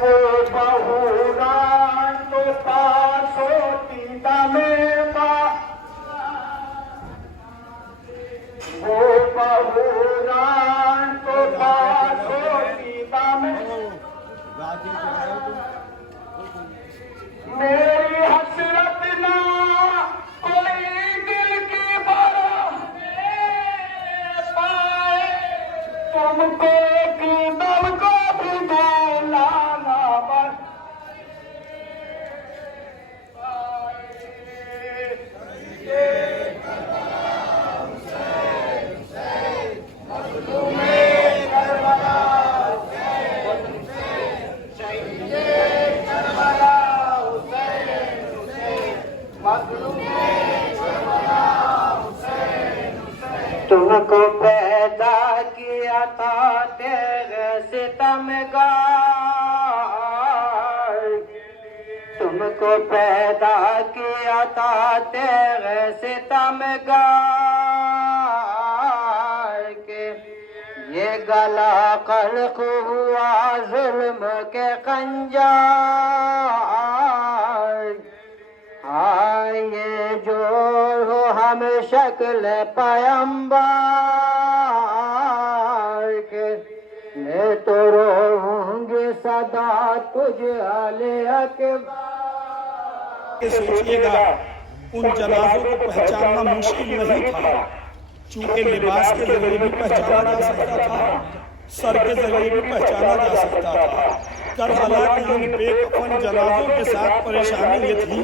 وہ بہوران تو پاس ہوتی دمےبا وہ بہوران تو پاس ہوتی دمےبا میری حسرت نہ کوئی دل کی بڑا پائے تم کو دم کو بھی لانا بس تم کو پیدا کیا تھا تیرے ستمگار تم کو پیدا کیا تھا تیرے ستمگار کے یہ گلا خلق ہوا ظلم کے خنجر آئیے جو ہو ہم شکل پیمبر کے میں تو روؤں گی صدا تجھ علی اکبر سوچئے گا ان جنازوں کو پہچاننا مشکل نہیں تھا چونکہ لباس کے ذریعے بھی پہچانا جا سکتا تھا سر کے ذریعے بھی پہچانا جا سکتا تھا کربلا کے ان بے کفن جنازوں کے ساتھ پریشانی یہ تھی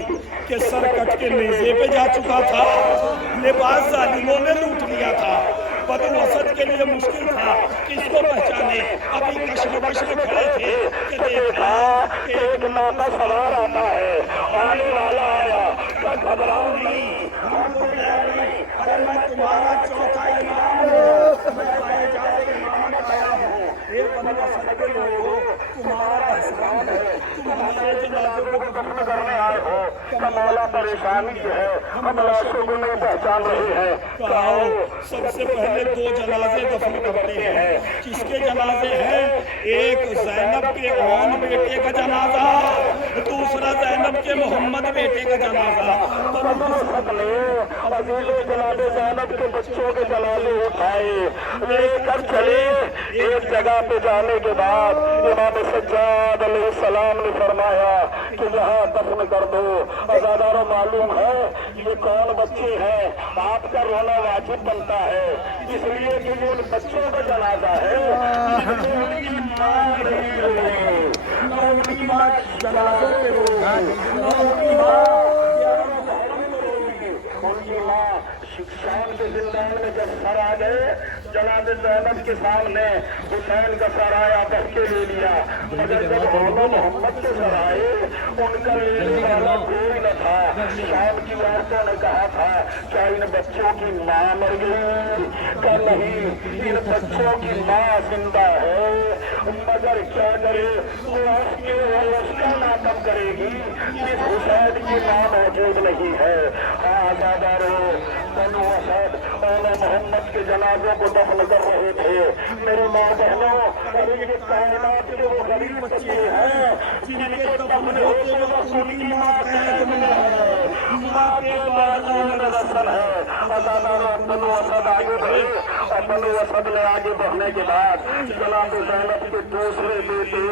کہ سر کٹ کے نیزے پہ جا چکا تھا لباس ظالموں نے لوٹ لیا تھا بدو اسد کے لیے مشکل تھا کس کو پہچانے ابھی کشم کشم کھڑے تھے کہ دیکھا کہ ایک نانا سوار آتا ہے آنے والا آیا گھبراؤ نہیں ارے میں تمہارا چوتھا امام ہوں میں پائے جاتے امام آیا ہوں ایک بدو اسد کے لوگوں تمہارا احسان ہے تم ہمارے جنازوں کو دفن کرنے آئے ہو کہ مولا پریشانی ہے ہم لاشوں کو نہیں پہچان رہے ہیں کہو سب سے پہلے دو جنازے دفن کرتے ہیں کس کے جنازے ہیں ایک زینب کے اون بیٹے کا جنازہ دوسرا زینب کے محمد بیٹے کا جنازہ تو سب نے عزیز جناب زینب کے بچوں کے جنازے اٹھائے لے کر چلے ایک جگہ پہ جانے کے بعد امام سجاد علیہ السلام نے فرمایا کہ یہاں دفن کر دو عزاداروں معلوم ہے یہ کون بچے ہیں آپ کا رونا واجب بنتا ہے اس لیے کہ یہ ان بچوں کا جنازہ ہے ان کی ماں نہیں روئے نہ ان کی ماں جنازوں پہ روئے نہ ان کی ماں ان کی ماں شام کے زندان میں جب سر آ گئے جناب زینب کے سامنے حسین کا سر آیا بہ کے لے لیا مگر جب مولا محمد کے سر آئے ان کا لینے والا کوئی نہ تھا شام کی عورتوں نے کہا تھا کیا ان بچوں کی ماں مر گئی کہ نہیں ان بچوں کی ماں زندہ ہے مگر کیا کرے وہ اس کا ناکم کرے گی اس حسین کی ماں موجود نہیں ہے آزادارو بنو اسد مولا محمد کے جنازوں کو دفن کر رہے تھے میری ماں بہنوں ابھی یہ کائنات کے وہ غریب بچے ہیں جن کے دفن ہوتے وقت ان کی ماں قید میں ہے ماں کے بعد رسل ہے آزادارو بنو اسد آگے بڑھے اور بنو اسد نے آگے بڑھنے کے بعد جناب زینب کے دوسرے بیٹے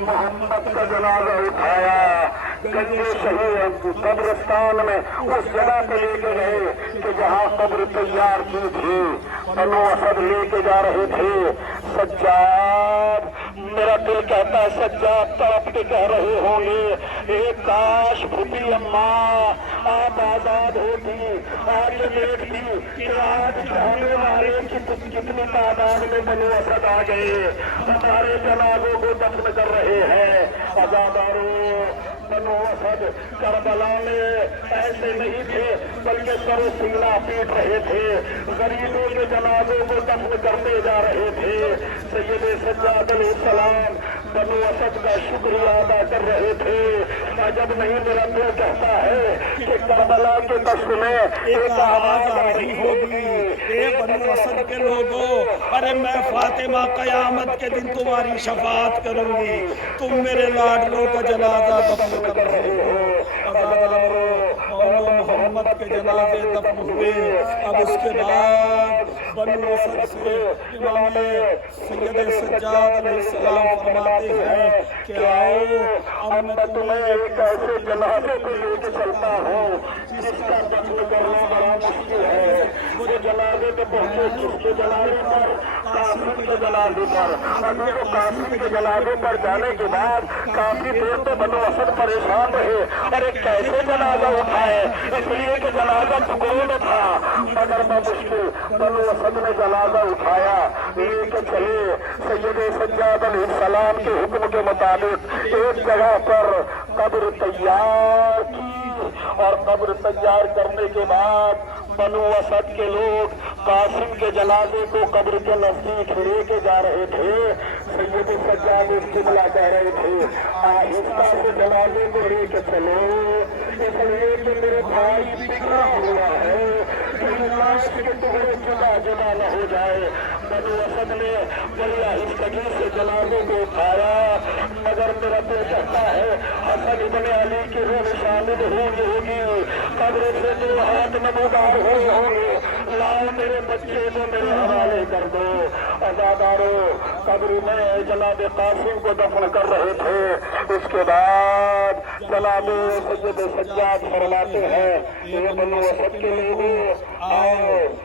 محمد کا جنازہ اٹھایا گنجے شہید قبرستان میں اس جگہ پہ لے کے گئے کہ جہاں قبر تیار کی تھی بنو اسد لے کے جا رہے تھے سجاد میرا دل کہتا ہے سجاد تڑپ کے کہہ رہے ہوں گے ایک کاش بھوٹی اماں آپ آزاد ہوتی آج دیکھتی کہ آج جانے والے کتنی تعداد میں بنو اسد آ گئے ہمارے جنازوں کو دفن کر رہے ہیں عزادارو बनो असद करबला में ऐसे नहीं थे, बल्कि सर सीना पीट रहे थे, गरीबों के जनाजों को दफन करते जा रहे थे। सैयद सज्जाद अलैहिस्सलाम बनो असद का शुक्रिया अदा कर रहे थे। जब नहीं मेरा दिल कहता है कि करबला के दश्त में एक आवाज आ रही होगी, ए बनो असद के लोगों, अरे मैं फातिमा कयामत के दिन तुम्हारी शफाअत करूंगी, तुम मेरे लाडलों का जनाजा दफन कर रहे हो। मोहम्मद के जनाजे दफन हुए। अब उसके बाद बनो असद से इमाम सैयद सज्जाद अलैहिस्सलाम फरमाते हैं कि आओ अब मैं तुम्हें एक ऐसे जनाजे को लेके चलता हूँ जिसका दफन करना बड़ा मुश्किल है। वो जनाजे पे पहुंचे, किसके जनाजे पर? कासिम के जनाजे पर। अगर कासिम के जनाजे पर जाने के बाद काफी देर तो बनो असद परेशान रहे, अरे कैसे जनाजा उठाए, इसलिए कि जनाजा टुकड़ों में था। मगर मुश्किल बनो असद ने जनाजा उठाया, लेके चले। सैयद सज्जाद अलैहिस्सलाम के हुक्म के मुताबिक एक जगह पर कब्र तैयार की, और कब्र तैयार करने के बाद बनो असद के लोग कासिम के जनाजे को कब्र के नजदीक लेके जा रहे थे। सैयद सज्जाद किबला कह रहे थे, आहिस्ता से जनाजे को लेके चलो, इसलिए कि मेरे भाई बिगड़ा हुआ है, लाश के टुकड़े जुदा जुदा न हो जाए। बनो असद ने बड़ी आहिस्तगी से जनाजे को उठाया, मगर मेरा दिल कहता है हसन इब्न अली की रूह शामिल होगी, कब्र से दो हाथ नमोदार हुए होंगे, लाओ मेरे बच्चे को मेरे हवाले कर दो। अजादारो कब्र में जनाब कासिम को दफन कर रहे थे। इसके बाद जनाब सैयद सज्जाद फरमाते हैं, ये बनो असद के लोगों, आओ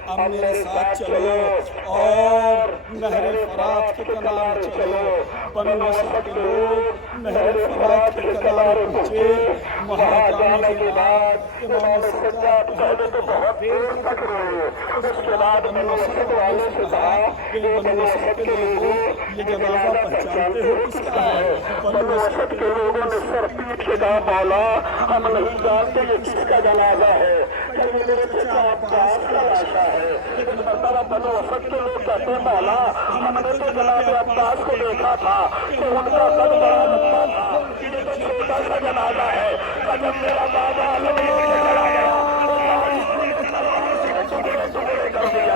अब मेरे साथ चलो और नहर फरात के किनारे चलो। बनो असद के लोग नहर फरात के किनारे पहुंचे। वहां जाने के बाद इमाम सज्जाद पहले तो बहुत देर तक रहे, उसके बाद बनो असद वालों से कहा, ये बनो असद के लोगों, ये जनाजा पहचानते हो किसका है? बनो असद के लोगों ने सर पीट के कहा, मौला हम नहीं जानते ये किसका जनाजा है, ये मेरे पिता अब्बास का लाशा है। लेकिन मरतबा बनो असद के लोग कहते हैं, मौला हमने तो जनाब अब्बास को देखा था तो उनका कद बड़ा लंबा था, ये तो छोटा सा जनाजा है। जब मेरा बाबा कर दिया,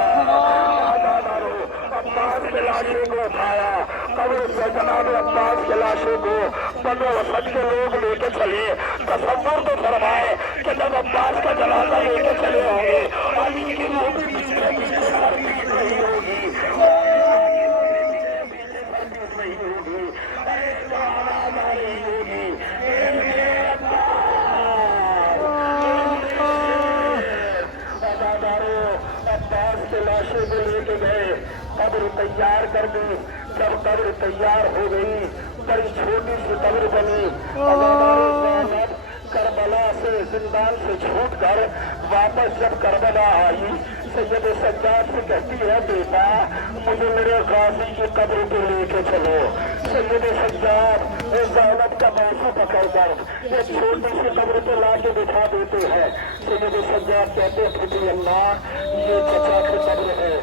अब्बास के लाशे को उठाया, कब्र से जनाब अब्बास के लाशे को बनो असद के लोग लेके चले। तसव्वुर तो फरमाए कि जब अब्बास का जनाजा लेके चले होंगे, अली की रूह भी पीछे पीछे सर पीट रही होगी, नहीं होगी, आवाज आ रही होगी, अब्बास के लाशे को लेके गए, कब्र तैयार कर दी। जब कब्र तैयार हो गई, बड़ी छोटी सी कब्र बनी। करबला से जिंदान से छूट कर वापस जब करबला आई, सैयद सज्जाद से कहती है, बेटा मुझे मेरे गाजी की कब्र पे लेके चलो। सैयद सज्जाद ज़ैनब का बाजू पकड़कर एक छोटी सी कब्र पे ला के बिठा देते हैं। सैयद सज्जाद कहते हैं, फटी अल्लाह ये चचा की कब्र है।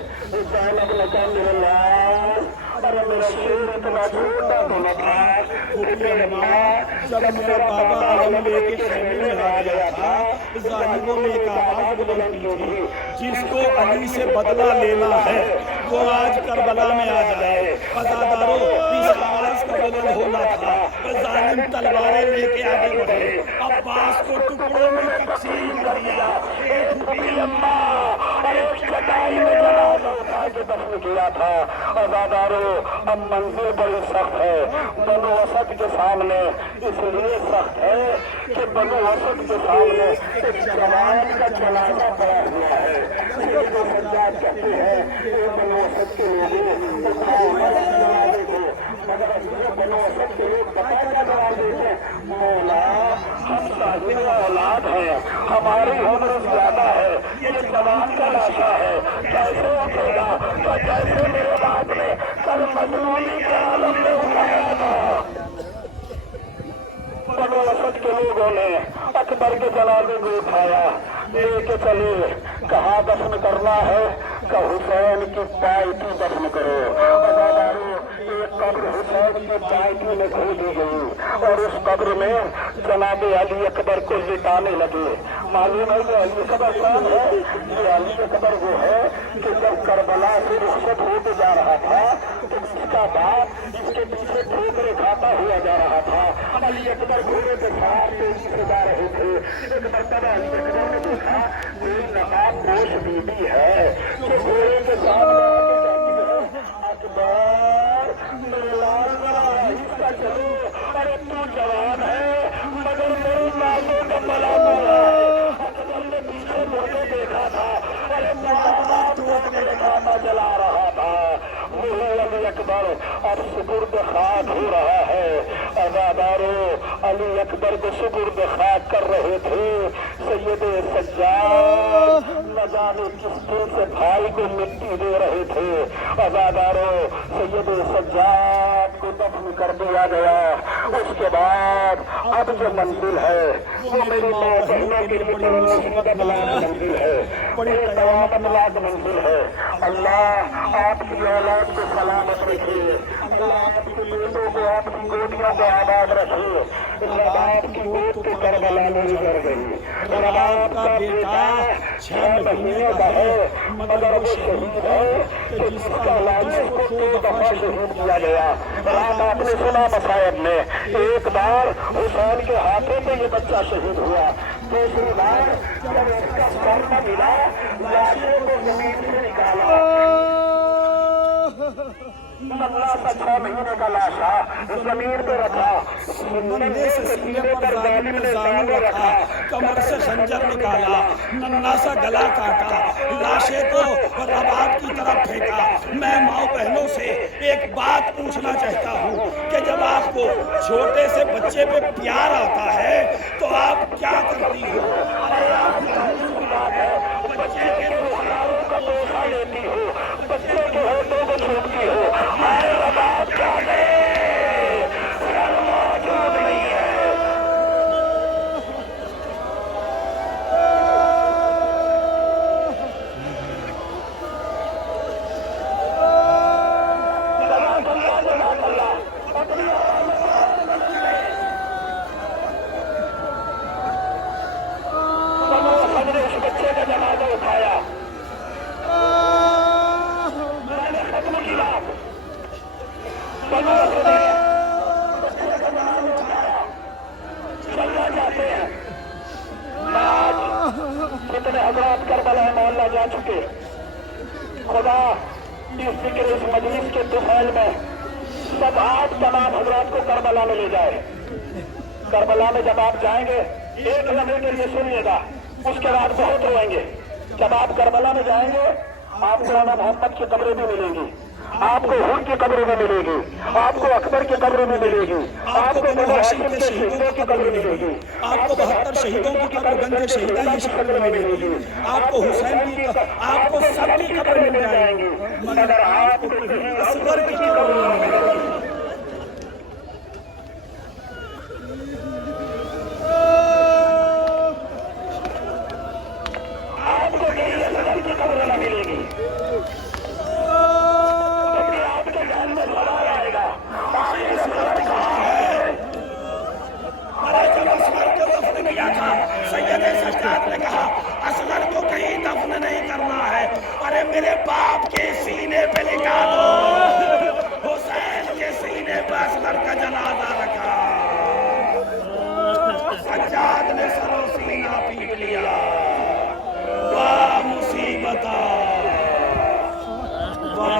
ज़ैनब ने कहा, मेरे लाल अरे मेरा शेर इतना छोटा तो न था। जब मेरा बाबा आलम लेके खेमे में आ गया था, जालिमों ने एक आवाज बुलंद की थी, जिसको अली से बदला लेना है वो आज करबला में आ जाए। अज़ादारों, इस आवाज का बुलंद होना था। जालिम तलवारें लेके आगे बढ़े, अब्बास को टुकड़ों में तकसीम कर दिया। एक हुई अम्मा और एक चटाई में जनाजा उठा के दफन किया था। अज़ादारों, अब मंजिल बड़ी सख्त है बनो असद के सामने, इसलिए सख्त है कि बनो असद के सामने एक जवान का जनाजा पड़ा हुआ है। जो सज्जाद कहते हैं, ये बनो असद के लोगों जनाजे को, मगर बनो असद के लोग पता क्या जवाब देते हैं, मौला हम साहिब औलाद हैं, हमारी उम्र ज्यादा है, ये जवान का लाशा है, कैसे उठेगा? तो जैसे मेरे बाप ने कल मजनूनी के आलम में उठाया था। बनो असद के लोगों ने अकबर के जनाजे को उठाया, लेके चले, कहाँ दफन करना है, का हुसैन की पायकी दफन करो। अदादारों, एक कब्र हुसैन की पायकी में खोदी गई और उस कब्र में जनाबे अली अकबर को लिटाने लगे। मालूम है कि अली अकबर कौन है? ये अली अकबर वो है कि जब करबला से रुखसत होते जा रहा था तो इसका बाप इसके पीछे ठोकरे खाता हुआ जा रहा था। अली अकबर घोड़े के साथ तेजी से जा रहे थे। एक मरतबा अली अकबर ने देखा कोई नकाब पोश बीबी है जो घोड़े के साथ अकबर मेरे लाल इसका चलो, अरे तू जवान है मगर मेरे लालों का बला बोला है। अकबर ने पीछे मुड़के देखा था, अरे खाता जला रहा था। वही अली अकबर अब सुपुर्द खाक हो रहा है। अदादारों, अली अकबर को सुपुर्द खाक कर रहे थे सैयदे सज्जाद न जाने किस दिन से भाई को मिट्टी दे रहे थे। अदादारों, सैयदे सज्जाद को दफन कर दिया गया। उसके बाद अब जो मंजिल है वो मेरी माँ बहनों के लिए मंजिल है, बड़ी कयामत मंजिल है। अल्लाह आपकी औलाद को सलामत रखिए, अल्लाह आपके बेटों को आपकी गोदियों को आबाद रखिए। आपकी गोद को करबला में गुजर गई और आपका बेटा 6 महीने का है मगर वो शहीद है कि जिसका लाश को 2 दफा शहीद किया गया। रात आपने सुना मसायब में, एक बार हुसैन के हाथों पे ये बच्चा शहीद हुआ, दूसरी बार जब इसका सर न मिला लाशों को जमीन से निकाला। नन्ना सा 6 महीने का लाशा जमीन पे रखा, नन्हे से सीने पर जालिम ने जानू रखा, कमर से खंजर निकाला, नन्हा सा गला काटा, लाशे को रबाब की तरफ फेंका। मैं माँ बहनों से एक बात पूछना चाहता हूँ कि जब आपको छोटे से बच्चे पे प्यार आता है तो आप क्या करती हो? बच्चे के रुखसारों का बोझा लेती हो, बच्चे के होठों को छूटती हो। अरे रबाब क्या करे, मौजूद नहीं है। उस बच्चे का जनाजा उठाया, मैंने खत्म की बात चलना चाहते हैं। आज कितने हजरात करबला मोहल्ला जा चुके, खुदा इस जिक्र इस मजलिस के तुफैल में सब आप तमाम हजरात को करबला में ले जाए। करबला में जब आप जाएंगे एक लम्हे के लिए सुनिएगा, उसके बाद बहुत रोएंगे। जब आप करबला में जाएंगे आपको राना मोहम्मद की कब्रें भी मिलेंगी, आपको हुर की कब्र में मिलेगी, आपको अकबर की कब्र में मिलेगी, आपको बनो हाशिम के शहीदों की कब्र मिलेगी, आपको 72 शहीदों की कब्र गंज शहीदा की कब्र में मिलेगी, आपको हुसैन की आपको सबकी कब्र मिल जाएंगी, मगर आपको असगर की कब्र में मिलेगी। आपको कहीं असगर की कब्र न मिलेगी। सैयदे सज्जाद ने कहा असगर को कहीं दफन नहीं करना है, अरे मेरे बाप के सीने पे लिखा दो, हुसैन के सीने पे असगर का जनाजा रखा। सज्जाद ने सरो सीना पीट लिया, वाह मुसीबत, वाह